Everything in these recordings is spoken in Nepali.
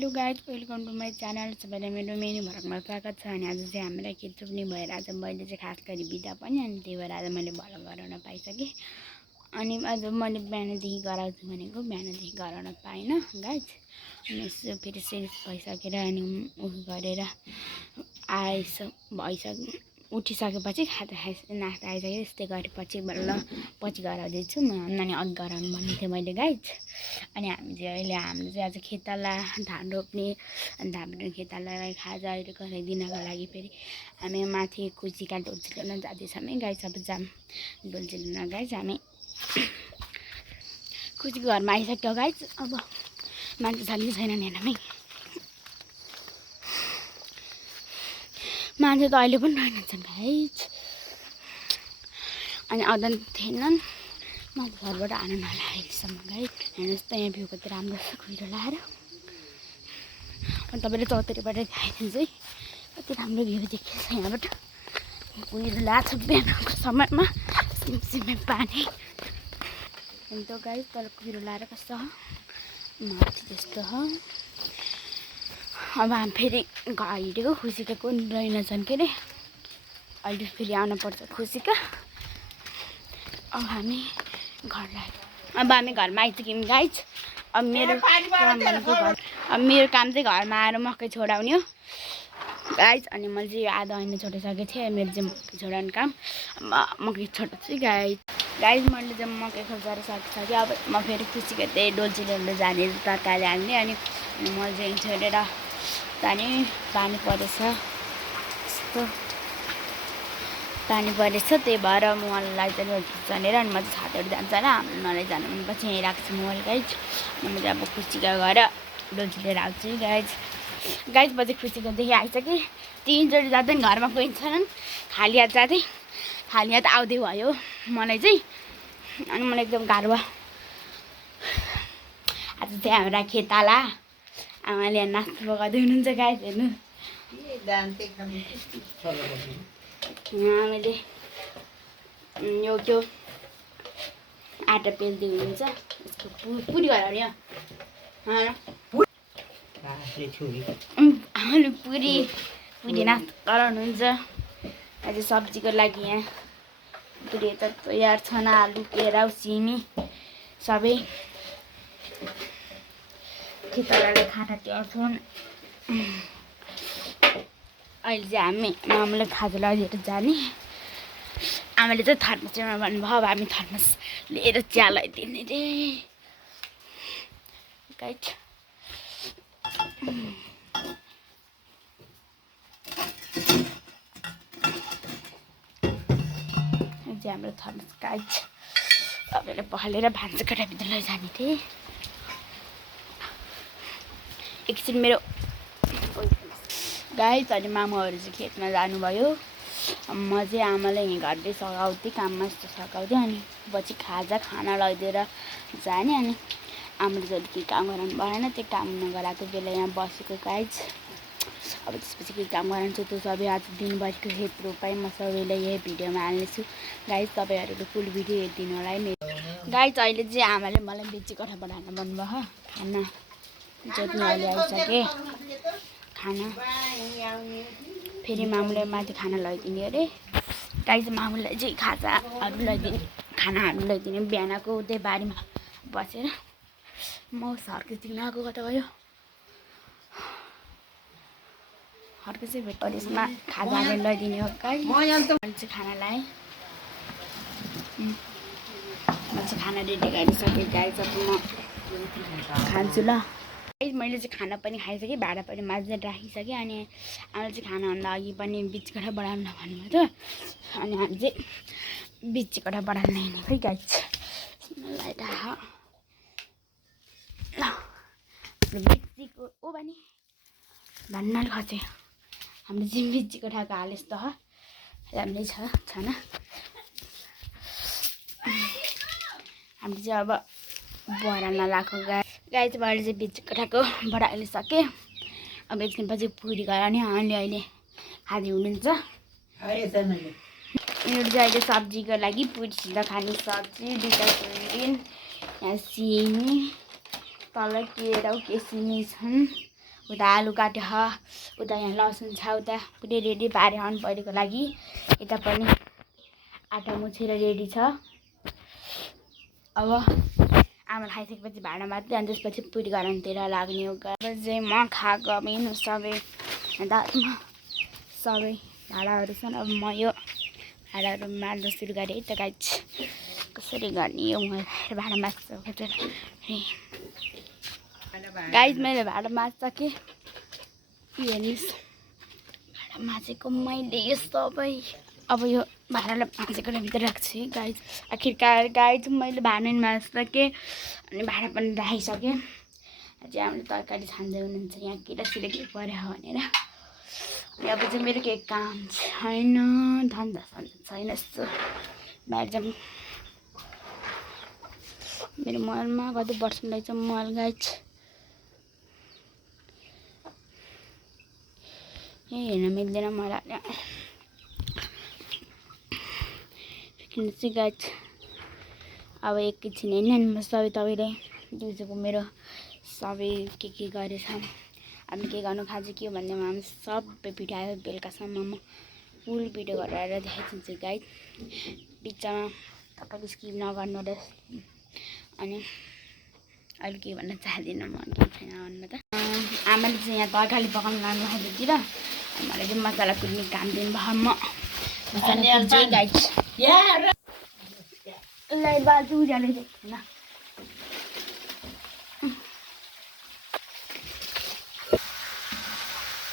Hello guys welcome to my channel. सबैलाई मेरो मेनु भरकमा स्वागत छ। अनि आज चाहिँ हामीलाई खेत रोप्ने भएर आज मैले चाहिँ खास गरी बिदा पनि अनि त्यही भएर आज मैले भल गराउन पाइसकेँ। अनि आज मैले बिहानदेखि गराउँछु भनेको बिहानदेखि गराउन पाइनँ गाइज। अनि यसो फेरि सेल्स भइसकेर अनि उयो गरेर उठिसकेपछि नास्ता आइसक्यो। त्यस्तै गरेपछि बल्ल पछि गराउँदैछु म। अनि अघि गराउनु भन्ने थियो मैले गाइज। अनि हामी चाहिँ अहिले हाम्रो चाहिँ आज खेताला धान रोप्ने अनि धान रोप्ने खेतालालाई खाजा अहिले गराइदिनको लागि फेरि हामी माथि कुचिका डोल्ची ल्याउन जाँदैछौँ है गाइज। अब जाम डोल्ची ल्याउन गाइज हामी कुचीको घरमा आइसक्यो गाइज। अब मान्छे छ कि छैन हेर्नमै, मान्छे त अहिले पनि रहेनछन् गाइज। अनि आउँदा थिएनन्, म घरबाट आउनु नलागे अहिलेसम्म गाइज। हेर्नुहोस् त यहाँ भ्यू कति राम्रो छ कुहिरो लाएर। अनि तपाईँले चौतरीबाट देखाइदिन्छु है, कति राम्रो भ्यू देखिन्छ यहाँबाट। कुहिरो लाएको छ बिहानको समयमा, सिमसिमे पानी। अनि त गाइज तल कुहिरो लाएर कस्तो हो माथि त्यस्तो हो। अब हामी फेरि हिँडेको खुसीको रहेनछन् के अरे, अहिले फेरि आउनुपर्छ खुसीका। अब हामी घरमा आइपुग्यौँ गाइज। अब मेरो काम चाहिँ घरमा आएर मकै छोडाउने हो गाइज। अनि मैले चाहिँ आधा ऐना छोडिसकेको थिएँ, मेरो चाहिँ मकै छोडाउने काम। मकै छोड्छु गाइज। मैले चाहिँ मकै खोजेर सकिसकेँ। अब म फेरि खुसीको त्यही डोल्ची ल्याउनु जाने तरकारी हाल्ने। अनि मैले चाहिँ छोडेर जाने, पानी परेछ यस्तो पानी परेछ, त्यही भएर मोबाइललाई चाहिँ भनेर अनि म चाहिँ छातहरू जान्छ होला, हाम्रो नलैजानु भनेपछि यहीँ राख्छु मोबाइल गाइज। अनि म चाहिँ अब खुसीको गएर डोल्ची लिएर आउँछु गाइज। म चाहिँ खुसीकोदेखि आइसकेँ। 3 चोटि जाँदै घरमा कोही छैनन्, खाली हात जाँदै खाली हात आउँदै भयो मलाई चाहिँ। अनि मलाई एकदम गाह्रो भयो। आज चाहिँ हाम्रा खेताला आमाले नाच्नु पकाउँदै हुनुहुन्छ गाइज। हेर्नु आमाले यो त्यो आटा पेल्दै हुनुहुन्छ, यसको पुरी गराउने हो। आमाले पुरी नाच गराउनुहुन्छ। अझै सब्जीको लागि यहाँ पुरी त तयार छन्, आलु केरा सिमी सबै खेतालाले खाना त्याउँछन्। अहिले चाहिँ हामी मामुलाई खाजा लगेर जाने। आमाले चाहिँ थर्मसमा भन्नुभयो, अब हामी थर्मस लिएर चिया लगाइदिने रे गाइज। चाहिँ हाम्रो थर्मस गाइज तपाईँले पखालेर भान्सा कोठाभित्र लैजाने थिएँ। एकछिन मेरो गाइज। अनि मामुहरू चाहिँ खेतमा जानुभयो। म चाहिँ आमालाई यहीँ घरमै सघाउँथेँ, काममा जस्तो सघाउँथेँ। अनि पछि खाना लगाइदिएर जाने। अनि आमाले जहिले केही काम गराउनु भएन, त्यो काम नगराएको बेला यहाँ बसेको गाइज। अब त्यसपछि केही काम गराउँछु त्यो सबै आज दिनभरिको खेत रोपाइ म सबैलाई यही भिडियोमा हाल्नेछु गाइज। तपाईँहरूले फुल भिडियो हेरिदिनु होला है मेरो गाइज। अहिले चाहिँ आमाले मलाई बेची कोठाबाट हाल्न भन्नुभयो। खाना जोत्नु अहिले आइसकेँ। खाना फेरि मामुले माथि खाना लगाइदिने अरे गाइज। मामुलाई चाहिँ खाजाहरू लगाइदिने, खानाहरू लगाइदिने बिहानको त्यही बारीमा बसेर। म सर्किसिङ आएको कता गयो, हर्को चाहिँ भेट यसमा खाजाले लगाइदिने हो गाइज। मैले चाहिँ खाना लगाएँ, म चाहिँ खाना रेडी गरिसकेँ गाइज। अब म खान्छु ल गाइज। मैले चाहिँ खाना पनि खाइसकेँ, भाँडा पनि माझेर राखिसकेँ। अनि आमाले चाहिँ खानाभन्दा अघि पनि बिच कोठा बढाउन भन्नुभयो थियो। अनि हामी चाहिँ बिच कोठा बढाउन हिँडेको है गाइज। लाइट आयो ल बिचको ओ बानी भन्नाले खसे। हाम्रो चाहिँ बिच कोठाको हाल यस्तो हो, राम्रै छैन। हामीले चाहिँ अब बढाउन लगाएको गाइज। मैले चाहिँ बिच कोठाको बढाइसकेँ। अब एकछिनपछि पुरी गराउने। अहिले खाँदै हुनुहुन्छ यिनीहरू चाहिँ अहिले सब्जीको लागि पुरीसित खाने सब्जी दुईवटा सोयाबिन, यहाँ सिमी, तल केरा के सिमी छन्। उता आलु काट्यो उता यहाँ लसुन छ उता पुरै रेडी पारे अन परेको लागि यता पनि आटा मुछेर रेडी छ अब आमा खाइसकेपछि भाँडा मात्रै अनि त्यसपछि पुरी गराउनुतिर लाग्ने हो चाहिँ म खाएको मेनु सबै सबै भाँडाहरू छन् अब म यो भाँडाहरू माझ्न सुरु गरेँ है त गाइज कसरी गर्ने यो म भाँडा माझ्छु गाइज मैले भाँडा माझ्सकेँ हेर्नुहोस् भाँडा माझेको मैले यो सबै अब यो भाँडालाई माझेको भित्र राख्छु है गाइज आखिरकार गाइज मैले भाँडा माझ्सकेँ अनि भाँडा पनि राखिसकेँ अझै हामीले तरकारी छान्दै हुनुहुन्छ यहाँ किरासिरा के पऱ्यो भनेर अनि अब चाहिँ मेरो केही काम छैन धन्दा छैन यस्तो बाहिर जाऊँ मेरो मलमा कति पर्सेन्ट रहेछ मल गाइज ए हेर्न मिल्दैन मलाई किन चाहिँ गाइज अब एकैछिन होइन म सबै तपाईँले दिउँसोको मेरो सबै के गरेछ हामी के गर्नु खान्छ के भन्दैमा हामी सबै भिडियो आयो बेलुकासम्म म फुल भिडियो गरेर देखाइदिन्छु गाइज बिचमा तपाईँले स्किप नगर्नु रहेछ अनि अहिले के भन्न चाहदिनँ म के छैन भन्नु त आमाले चाहिँ यहाँ तरकारी पकाउनु लानु खाँदैतिर मलाई चाहिँ मसला कुट्ने काम दिनुभयो म मसला कुट्छु गाइज लाई बाजु उज्यालो देख्दैन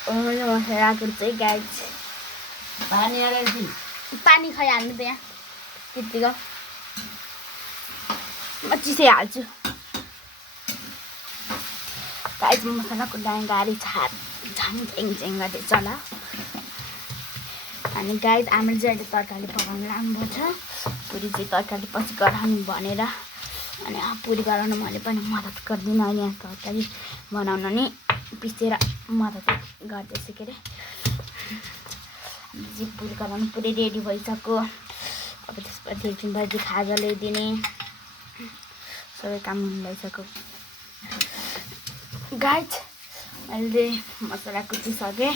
मसला कुट्छ है गाइज पानी खै हाल्नु त यहाँ त्यतिको म चिसै हाल्छु गाइज मसला कुट्दा गाडी झ्याङ झ्याङ गर्दैछ होला अनि गाइज आमाले चाहिँ अहिले तरकारी पकाउनु लानुभएको छ पुरी चाहिँ तरकारी पछि गराउनु भनेर अनि पुरी गराउनु मैले पनि मद्दत गर्दिनँ अहिले यहाँ तरकारी बनाउन नि पिसेर मद्दत गर्दैछु के अरे चाहिँ पुरी गराउनु पुरै रेडी भइसक्यो अब त्यसपछि एकछिन बजी खाजा ल्याइदिने सबै काम भइसक्यो गाइज मैले मसला कुटिसकेँ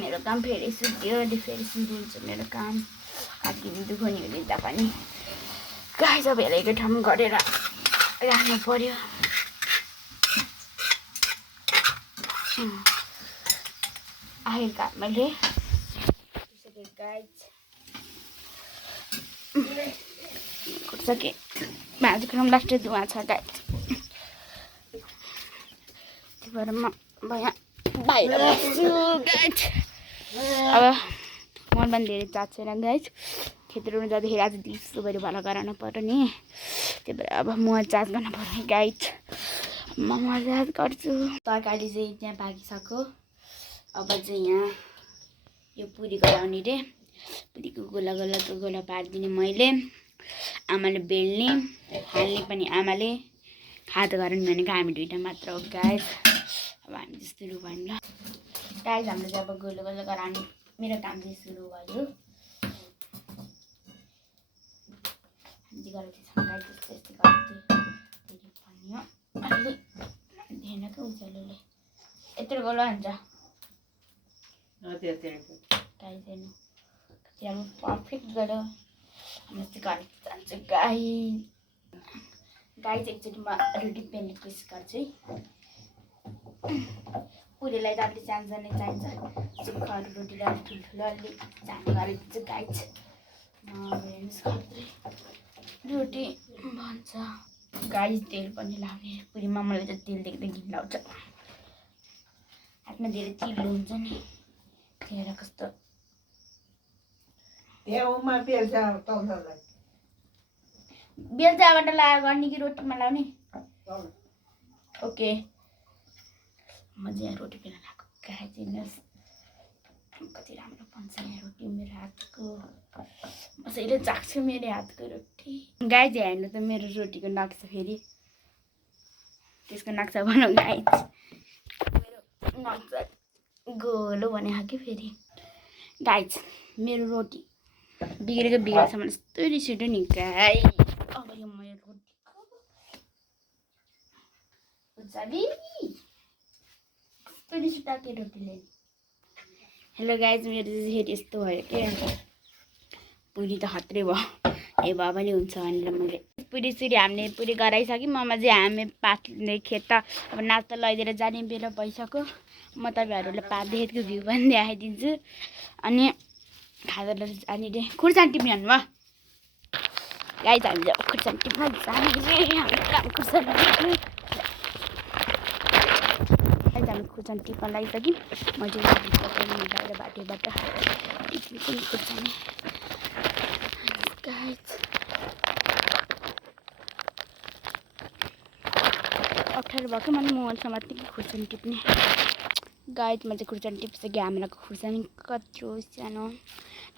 मेरो काम फेरि सुत्यो अहिले फेरि सुरु हुन्छ मेरो काम काटिदिनु दुख्ने हुँदा पनि गाइज अब हेरेको ठाउँ गरेर राख्नु पर्यो आखिरकार मैले गाइज कुटिसकेँ भाँजीको ठाउँ लास्टै धुवा छ गाइज त्यही भएर म यहाँ बाहिर बस्छु गाइज अब मन पनि धेरै चाट छैन गाइज खेतहरू जाँदाखेरि आज दिउँसो भरि भाला गराउनु पर्यो नि त्यही भएर अब म चार्ज गर्नु पर्यो गाइज म चार्ज गर्छु तरकारी चाहिँ त्यहाँ पाकिसक्यो अब चाहिँ यहाँ यो पुरी गराउने रे पुरीको गोला पारिदिने मैले आमाले बेल्ने हाल्ने पनि आमाले खाँदा गराउनु भनेको हामी दुइटा मात्र हो गाइज अब हामी चाहिँ सुरु भयौँ ल गाइज हाम्रो चाहिँ अब गोलो गराउने मेरो काम चाहिँ सुरु भयो हामी गराउँदैछौँ गाइज यस्तो यस्तो गर्थ्यो अलि धेरैको उज्यालोले यत्रो गोलो हुन्छ गाइज हेर्नु कति अब पर्फेक्ट गऱ्यो हामी चाहिँ घर जान्छु गाइज एकचोटि म रोटी पेन्ने कोसिस गर्छु है पुरीलाई त अलि सानो नै चाहिन्छ सुक्खाहरू रोटीलाई अलिक ठुल्ठुलो अलिक सानो गरिदिन्छु गाइज हेर्नुहोस् खत्रै रोटी भन्छ गाइज तेल पनि लाउने पुरीमा मलाई त तेल देख्दा घिन लाग्छ हातमा धेरै चिल्लो हुन्छ नि त्यही कस्तो बेलचाबाट लगाएर गर्ने कि रोटीमा लाउने ओके म चाहिँ यहाँ रोटी पेला लगाएको खाइदिनुहोस् कति राम्रो बन्छ यहाँ रोटी मेरो हातको कसैले चाख्छु मेरो हातको रोटी गाइज हेर्नु त मेरो रोटीको नक्सा फेरि त्यसको नक्सा बनाऊ गाइज मेरो नक्सा गोलो भने कि फेरि गाइज मेरो रोटी बिग्रेको यस्तो रिस उठ्यो नि गाई अब यो मेरो रोटी पनि सुटाके रोटीले हेलो गाइज मेरो चाहिँ फेरि यस्तो भयो के पुरी त खत्रै भयो ए बाबाले हुन्छ भनेर मैले पुरी सुरी हामीले पुरी गराइसक्यौँ ममा चाहिँ हामी पातले खेत त अब नाच्दा लैदिएर जाने बेला भइसक्यो म तपाईँहरूलाई पातदेखिको भ्यू पनि देखाइदिन्छु अनि खाजा जाने रे खुर्सानी टिप्ने भन्नुभयो गाइज हामीले अब खुर्सानी टिप्न जाने रे हाम्रो काम खुर्सानी हामी खुर्सानी टिप्न लागिसक्यौँ म चाहिँ बाहिर बाटोबाट टिप्ने खुर्सानी गाइज अप्ठ्यारो भएको मलाई मोबाइल समात्ने खुर्सानी टिप्ने गाइज म चाहिँ खुर्सानी टिपिसकेँ हाम्रो खुर्सानी कत्रो सानो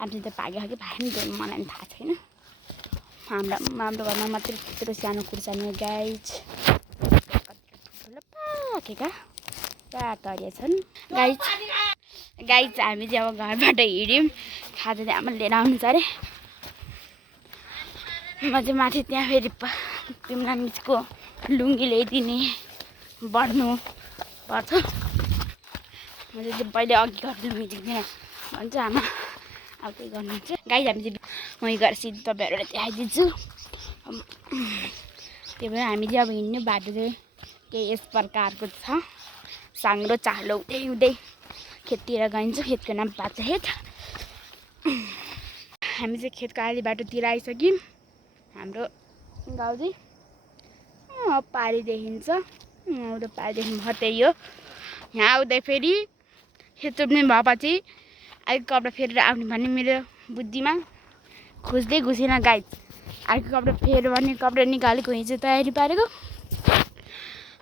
आफ्नो त भाग्यो कि भाग्यो मलाई पनि थाहा छैन हाम्रो घरमा मात्रै त्यत्रो सानो खुर्सानी हो गाइज पाकेका पुरा तरिया छन् गाइज हामी चाहिँ अब घरबाट हिँड्यौँ खाजा चाहिँ आमा लिएर आउनु छ अरे म चाहिँ माथि त्यहाँ फेरि पिमला मिसको लुङ्गी ल्याइदिने बढ्नु पर्छ म चाहिँ पहिले अघि गर्दै लुङ्गी भन्छ आमा अब के गर्नुहुन्छ गाइज हामी चाहिँ मै गएर सिधै तपाईँहरूलाई देखाइदिन्छु त्यही भएर हामी चाहिँ अब हिँड्ने बाटो चाहिँ केही यस प्रकारको छ साङ्लो चालो हुँदै हुँदै खेततिर गइन्छ खेतको नाम पाचा खेत हामी चाहिँ खेतको आली बाटोतिर आइसक्यौँ हाम्रो गाउँ चाहिँ पारी देखिन्छ आउँदो पारीदेखि भयो त्यही हो यहाँ आउँदा फेरि खेत रोप्ने भएपछि अर्को कपडा फेरेर आउने भन्ने मेरो बुद्धिमा खोज्दै घुसेन गाइज अर्को कपडा फेर्यो भने कपडा निकालेको हिजो तयारी पारेको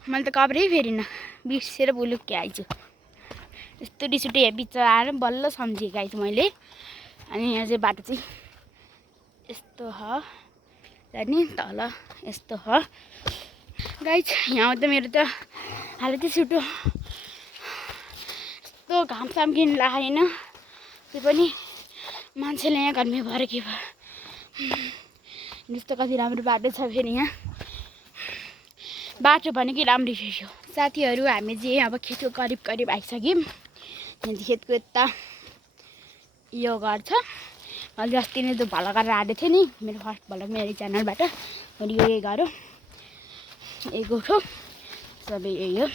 मैले त कपडै फेरिनँ बिर्सेर बुलुक्के आइछु यस्तो रिस उठ्यो हेभी आएर बल्ल सम्झेँ गाइज मैले अनि यहाँ चाहिँ बाटो चाहिँ यस्तो ह नि तल यस्तो ह गाइज यहाँ आउँदा मेरो त हालतै छुट्यो यस्तो घामसाम किन लागेन त्यो पनि मान्छेले यहाँ गर्मी भएर के भयो जस्तो कति राम्रो बाटो छ फेरि यहाँ बाटो भनेकै राम्रै थियो साथीहरू हामी चाहिँ अब खेतको करिब आइसक्यौँ यहाँ खेतको यता यो घर छ मैले अस्ति नै त्यो भलो गरेर हालेको थिएँ नि मेरो फर्स्ट भलो मेरो च्यानलबाट मैले यही घर हो यही गोठो सबै यही हो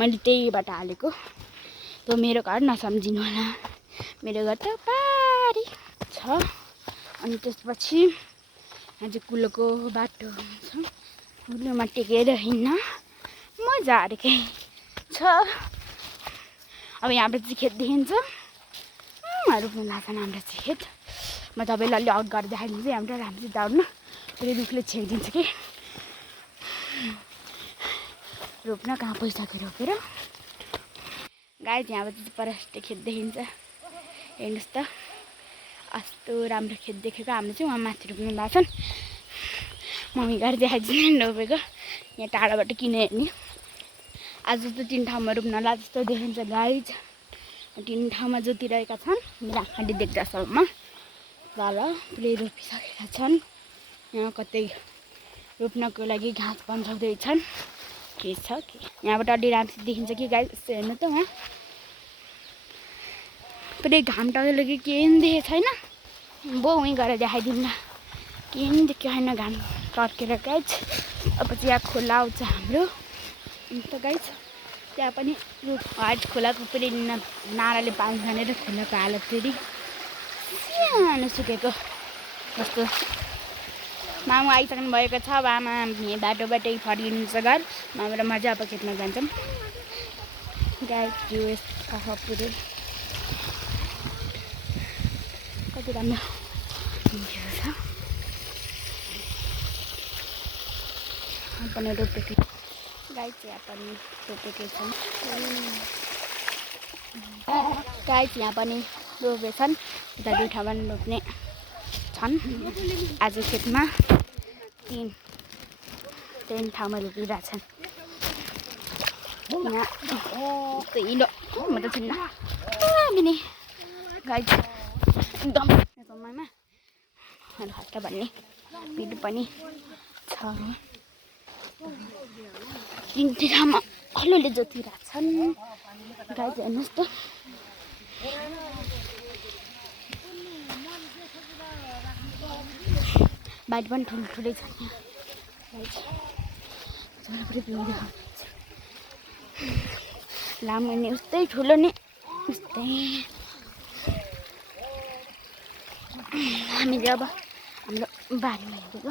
मैले त्यहीबाट हालेको त्यो मेरो घर नसम्झिनु होला मेरो घर त पारी छ अनि त्यसपछि यहाँ चाहिँ कुलोको बाटो छ कुलोमा टेकेर हिँड्न मजा आएकै छ अब यहाँबाट चाहिँ खेत देखिन्छ रोप्नु लाग्छ हाम्रो चाहिँ खेत म तपाईँलाई अलि आउट गरेर देखाइदिन्छु यहाँबाट राम्रो दौड्न फेरि रुखले छेकिदिन्छ कि रोप्न कहाँ पैसाको रोपेर गाई यहाँबाट चाहिँ परस्ट खेत देखिन्छ हेर्नुहोस् त कस्तो राम्रो खेत देखेको हाम्रो चाहिँ उहाँ माथि रोप्नु भएको छन् मम्मी गएर देखाइदिनु रोपेको यहाँ टाढाबाट किन हेर्ने आज त 3 ठाउँमा रोप्न होला जस्तो देखिन्छ गाइज 3 ठाउँमा जोतिरहेका छन् मेरो आँखाले देख्दासम्म तल पुरै रोपिसकेका छन् यहाँ कतै रोप्नको लागि घाँस पन्साउँदैछन् के छ के यहाँबाट अलि राम्रो देखिन्छ कि गाइज यस्तो हेर्नु त उहाँ पुरै घाम टक्केले कि केही पनि देखेको छैन बो उहीँ गएर देखाइदिनु केही पनि देख्यो छैन घाम टर्केर गाइज अब चाहिँ यहाँ खोला आउँछ हाम्रो अन्त गाइज त्यहाँ पनि हाट खोलाको पुरै नाराले पानी खानेर खोलाको हालत फेरि सानो सुकेको कस्तो मामु आइसक्नु भएको छ अब आमा यहीँ बाटोबाटै फर्किनुहुन्छ घर मामा र मजा अब खेतमा जान्छौँ गाइज भ्यू यस्तो पुरै कति राम्रो भ्यू छ पनि रोपेको गाई चाहिँ यहाँ पनि रोपेकै छन् गाई चाहिँ यहाँ पनि रोपेछन् उता 2 ठाउँमा रोप्ने छन् आज खेतमा 3 ठाउँमा रोपिरहेछन् यहाँ हिलो म त छिन्न मिनी गाई एकदम समयमा हट्टा भन्ने भिडियो पनि छ 3 ठाउँमा अलिअलि जोतिरहेको छन् गाइज हेर्नुहोस् त बारी पनि ठुल्ठुलै छ लामो नि उस्तै ठुलो नि उस्तै हामीले अब हाम्रो बारीमा हेरेको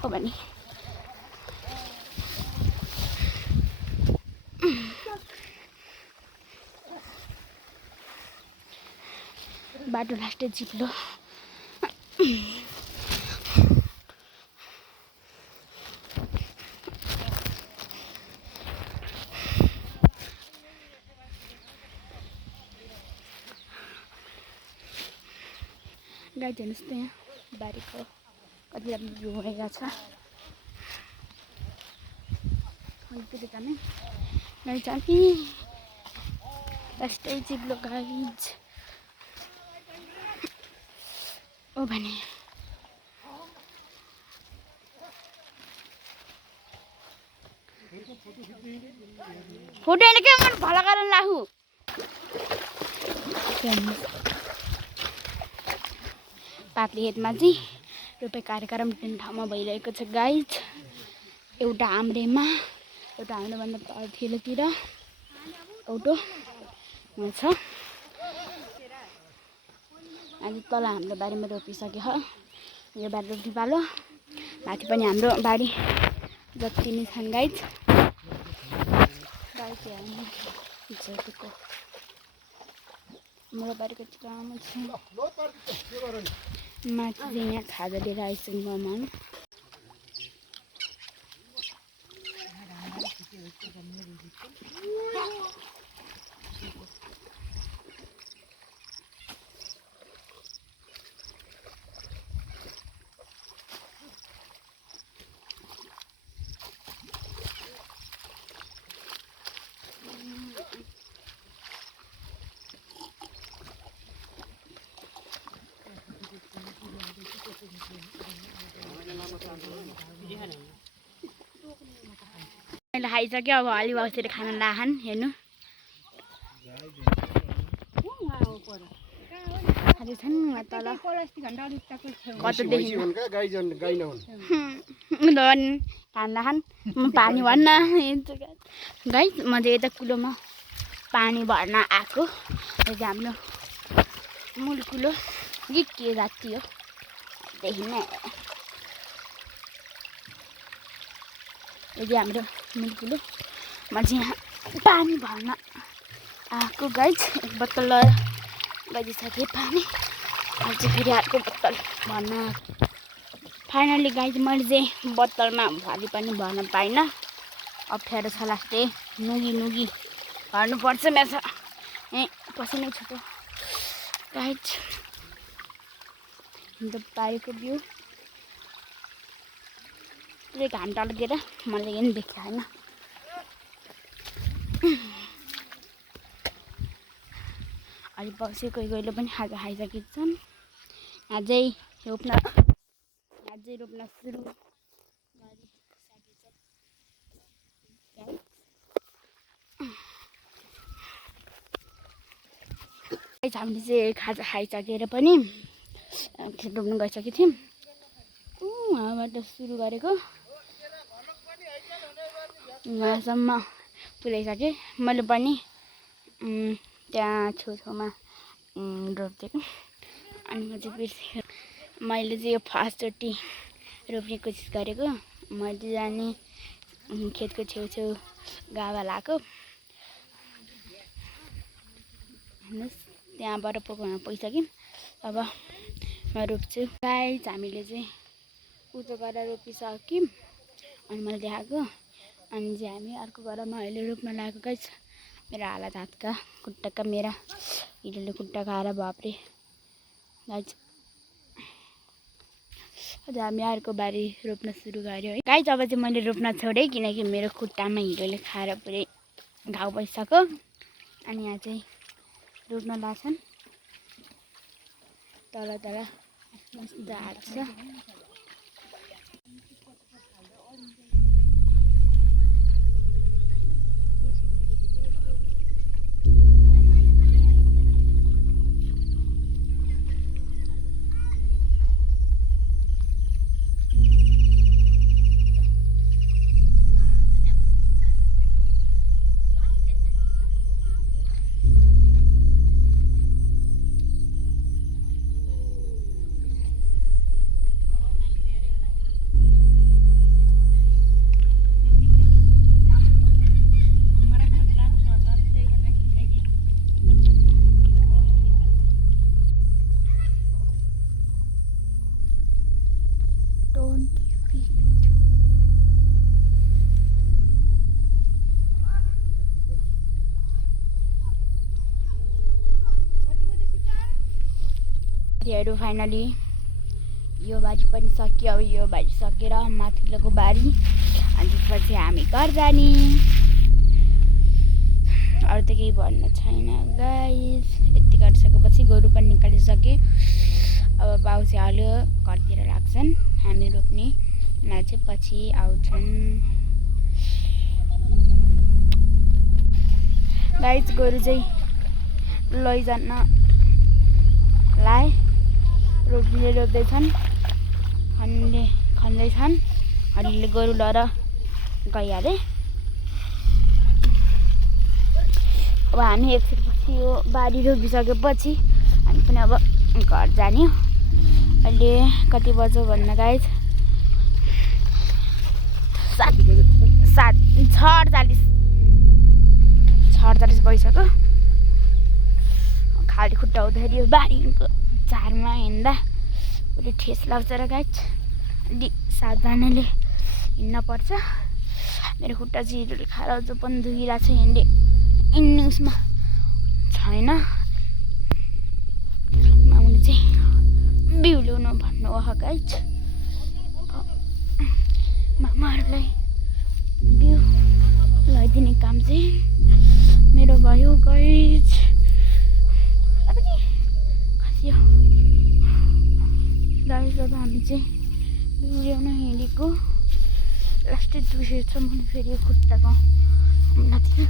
हो भने बाटो लास्टै चिप्लो गाई हेर्नुहोस् त यहाँ बारीको कति राम्रो भ्यू भइरहेको छ जाने गाई जाने लास्टै चिप्लो गाइज ओ भने फोटो हेर्नु के मन भला गरेर लाहु पातली खेतमा चाहिँ रोपाइ कार्यक्रम जुन ठाउँमा भइरहेको छ गाइज एउटा हाम्रेमा एउटा हाम्रोभन्दा तलतिर एउटा छ अनि तल हाम्रो बारीमा रोपिसक्यो यो बारी रोप्ने पालो माथि पनि हाम्रो बारी जति नै छन् गाइज हाम्रो बारीको चिरामा छ माथि चाहिँ यहाँ खाजा लिएर आइसक्नु मन खाइसक्यो अब अलि बसेर खाना लाहान हेर्नु तल खाना खान पानी भर्न गाई म चाहिँ यता कुलोमा पानी भर्न आएको हाम्रो मूल कुलो के जाति हो देखिन यदि हाम्रो मूल कुलो म चाहिँ यहाँ पानी भर्न आएको गाइज एक बोतल गइसकेँ पानी अझ फेरि अर्को बोतल भर्न फाइनली गाइज मैले चाहिँ बोतलमा भरि पनि भर्न पाइनँ अप्ठ्यारो छ लास्टै नुगी भर्नुपर्छ मेरो पसिनै छुट्यो गाइज अन्त बारीको भ्यू पुरै घन्टा लगेर मैले पनि देखेँ होइन अलि बसे कोही पनि खाजा खाइसकेको छन् अझै रोप्न सुरु हामीले चाहिँ खाजा खाइसकेर पनि खेत रोप्नु गइसकेको थियौँ उहाँबाट सुरु गरेको उहाँसम्म पुऱ्याइसकेँ मैले पनि त्यहाँ छेउछाउमा रोपिदिएको अनि म चाहिँ मैले चाहिँ यो फर्स्टचोटि रोप्ने कोसिस गरेको मैले जाने खेतको छेउछेउ गाभा लगाएको हेर्नुहोस् त्यहाँबाट पुगिसक्यौँ अब म रोप्छु गाइज हामीले चाहिँ उतो गरेर रोपिसक्यौँ अनि मैले देखाएको अनि चाहिँ हामी अर्को घरमा अहिले रोप्न लागेको गाइज मेरो हालत हातका खुट्टाका मेरा हिलोले खुट्टा खाएर बाप्रे गाइज अझ हामी अर्को बारी रोप्न सुरु गऱ्यो है गाइज अब चाहिँ मैले रोप्न छोडेँ किनकि मेरो खुट्टामा हिलोले खाएर पुरै घाउ भइसक्यो अनि यहाँ चाहिँ रोप्न लाग्छन् तल मस्त हात छ साथीहरू फाइनली यो बारी पनि सक्यो। अब यो बारी सकेर माथिल्लोको बारी अनि त्यसपछि हामी घर जाने। अरू त केही भन्नु छैन गाइस। यति गरिसकेपछि गोरु पनि निकालिसके। अब बाउसे हाल्यो घरतिर लाग्छन्। हामी रोप्ने मान्छे पछि आउँछन्। गाइस गोरु चाहिँ लैजान लाए रोप्ने रोप्दैछन्। खन्दैछन्। अलिअलि गोरु लर गइहाले। अब हामी एकछिनपछि यो बारी रोपिसकेपछि हामी पनि अब घर जाने। अहिले कति बज्यो भन्नु गाइस 6:48 भइसक्यो। खाली खुट्टा हुँदाखेरि यो बारीको झारमा हिँड्दा उसले ठेस लाग्छ र गाइस। अलि सावधानले हिँड्न पर्छ। मेरो खुट्टा जिरोले खाएर अझ पनि दुखिरहेको छ। हिँड्ने उसमा छैन। मामुले चाहिँ बिउ ल्याउनु भन्नु हो गाइस। मामाहरूलाई बिउ लगाइदिने काम चाहिँ मेरो भयो गाइस। खस्यो गाइस। अब हामी चाहिँ बिउ ल्याउन हिँडेको लास्टै दुखेछ मैले फेरि यो खुट्टाको माथि।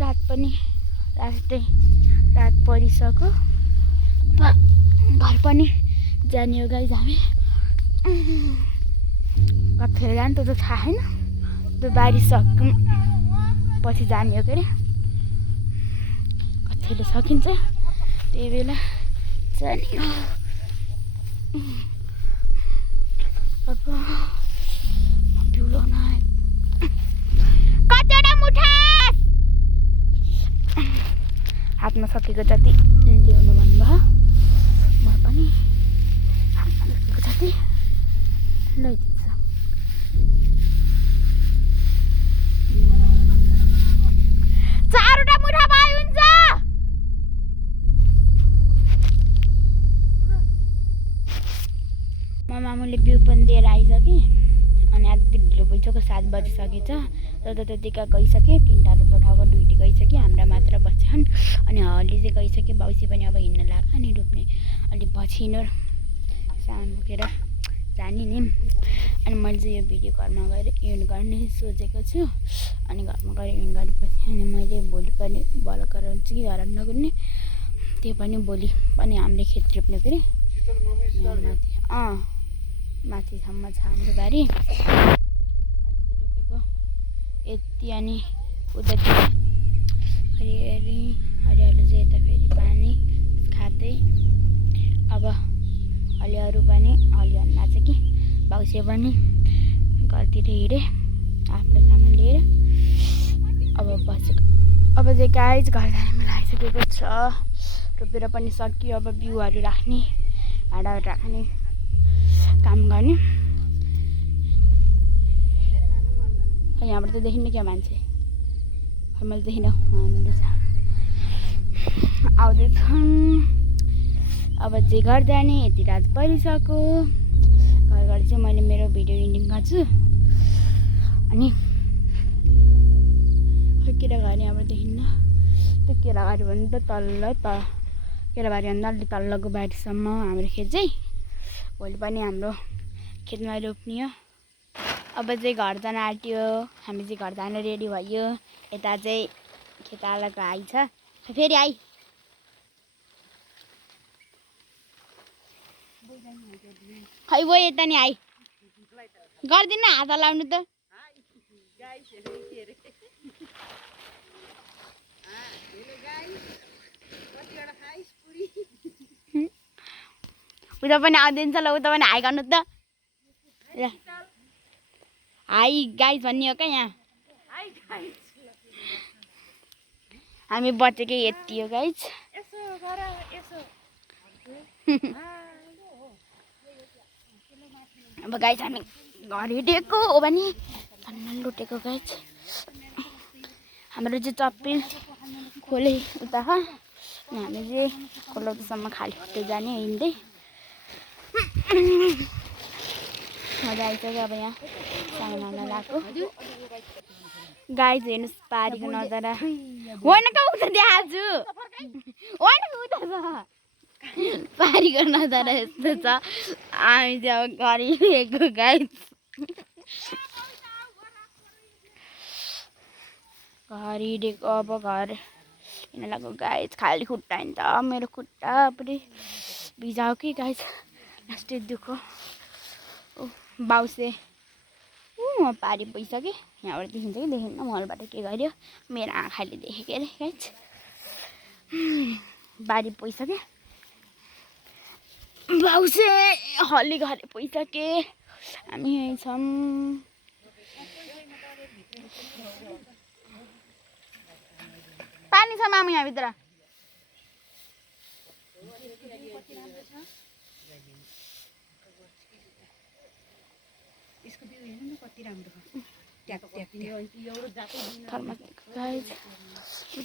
रात पनि रात परिसक्यो। घर पनि जाने हो गाइस हामी। कतिखेर जाने त्यो त थाहा छैन। त्यो बारी सक्नु पछि जाने हो के अरे। कतिखेर सकिन्छ त्यही बेला जाने हो। अब बिउ ल्याउन कतिवटा मुठा हातमा सकेको जति ल्याउनु भन्नुभयो। म पनि हातमा सकेको जति लैदिन्छु। चारवटा मुठा भए हुन्छ। म मामुले बिउ पनि दिएर आइसकेँ। अनि आज ढिलो भइसक्यो 7 बजिसकेछ। तर त्यतिका गइसक्यो। 3टा रोप्न ठाउँको 2टी गइसक्यो। हाम्रा मात्र बस्छन्। अनि हली चाहिँ गइसक्यो। बाउसी पनि अब हिँड्न लाग्यो। अनि रोप्ने अलि पछिनो सामान बोकेर जाने नि। अनि मैले चाहिँ यो भिडियो घरमा गएर एन्ड गर्ने सोचेको छु। अनि घरमा गएर एन्ड गरेपछि अनि मैले भोलि पनि भल गराउँछु कि घर नगर्ने त्यो पनि भोलि पनि हामीले खेत रोप्ने फेरि माथिसम्म छ हाम्रो बारी। रोपेको यति। अनि उतातिर हरियाली चाहिँ यता फेरि पानी खाँदै अब हलियाहरू पनि हलियान छ कि बाउसे पनि घरतिर हिँडे आफ्नो सामान लिएर अब बसेको। अब चाहिँ गाइस घर जाने बेला आइसकेको छ। रोपेर पनि सकियो। अब बिउहरू राख्ने भाँडाहरू राख्ने काम गर्ने। यहाँबाट त देखिन्न क्या मान्छे। मैले देखिनँ आउँदैछन्। अब चाहिँ घर जाने। यति रात परिसक्यो। घर चाहिँ मैले मेरो भिडियो एन्डिङ गर्छु। अनि केराबारी यहाँबाट देखिन्न। त्यो केराबारी भन्नु त तल्लो केराबारी भन्दा अलि तल्लोको बारीसम्म हाम्रो खेत चाहिँ भोलि पनि हाम्रो खेतमा रोप्ने हो। अब चाहिँ घर जान आँट्यो। हामी चाहिँ घर जान रेडी भयो। यता चाहिँ खेतालाको आइछ फेरि आइ। खै वो यता नि आइ गर्दिन हात लाउनु त। उता पनि आउँदैन ल। उता पनि हाई गर्नु त। हाई गाइस भन्ने हो क्या यहाँ। हामी बचेकै यति हो गाइस। अब गाइस हामी घर हिँडेको हो भने धन्न लुटेको गाइस। हाम्रो चाहिँ चप्पल खोले उता हामी चाहिँ खोलौटोसम्म खाली खुट्टै जाने हिँड्दै मजा आइसक्यो। अब यहाँ सामान लगाएको गाई हेर्नुहोस् पारीको नजारा होइन कहाँ उता देखाछु होइन उता छ पारीको नजारा यस्तो छ। हामी चाहिँ अब गरिरहेको गाई गरिदिएको अब घर हिँड्न लाग्यो गाई खाली खुट्टा नि त मेरो खुट्टा पुरै भिजायो कि गाई लास्टै दुःख बाउसे म पारी पुगिसकेँ। यहाँबाट देखिन्छ कि देखिन्न मलबाट के गर्यो मेरो आँखाले देखेको अरे गाइज बारी पुगिसकेँ बाउसे हल्ली घरे पुगिसकेँ। हामी यहीँ छौँ पानी छ मामु यहाँभित्र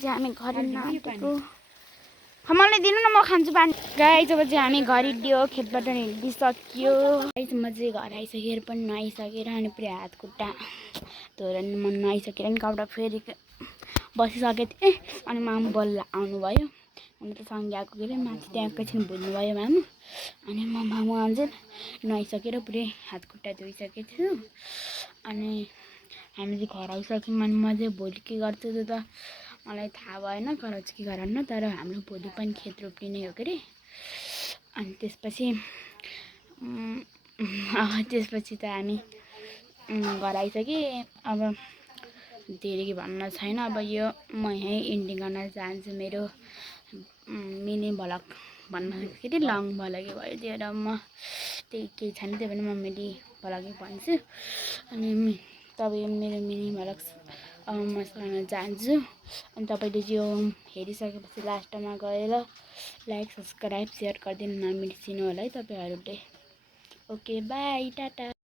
हामी घर हिँड्नु मलाई दिनु न म खान्छु पानी गाई जब चाहिँ हामी घर हिँड्यो खेतबाट हिँडिसक्यो गाइज म चाहिँ घर आइसकेर पनि नुहाइसकेर अनि पुरै हात खुट्टा धोएर म नुहाइसकेर नि कपडा फेरि बसिसकेको थिएँ अनि मामु बल्ल आउनुभयो। हुन त सँगै आएको के अरे माथि त्यहाँ एकैछिन भुल्नुभयो मामु अनि म मामु आउँछ नुहाइसकेर पुरै हात खुट्टा धोइसकेको छु अनि हामी चाहिँ घर आइसक्यौँ। अनि म चाहिँ भोलि के गर्छु त्यो त मलाई थाहा भएन गराउँछु कि गराउन्न तर हाम्रो भोलि पनि खेत रोप्ने हो के अरे अनि त्यसपछि त हामी घर आइसकेँ। अब धेरै के भन्न छैन अब यो म यहीँ इन्डिङ गर्न चाहन्छु मेरो मिनी भ्लग भन्न के अरे लङ भ्लगै भयो त्यो र म त्यही केही छैन त्यही पनि म मिनी भ्लगै भन्छु अनि तपाईँ मेरो मिनी भ्लग म गर्न चाहन्छु अनि तपाईँले यो हेरिसकेपछि लास्टमा गएर लाइक सब्सक्राइब सेयर गरिदिनु नबिर्सिनु होला है तपाईँहरूले। Okay by Tata.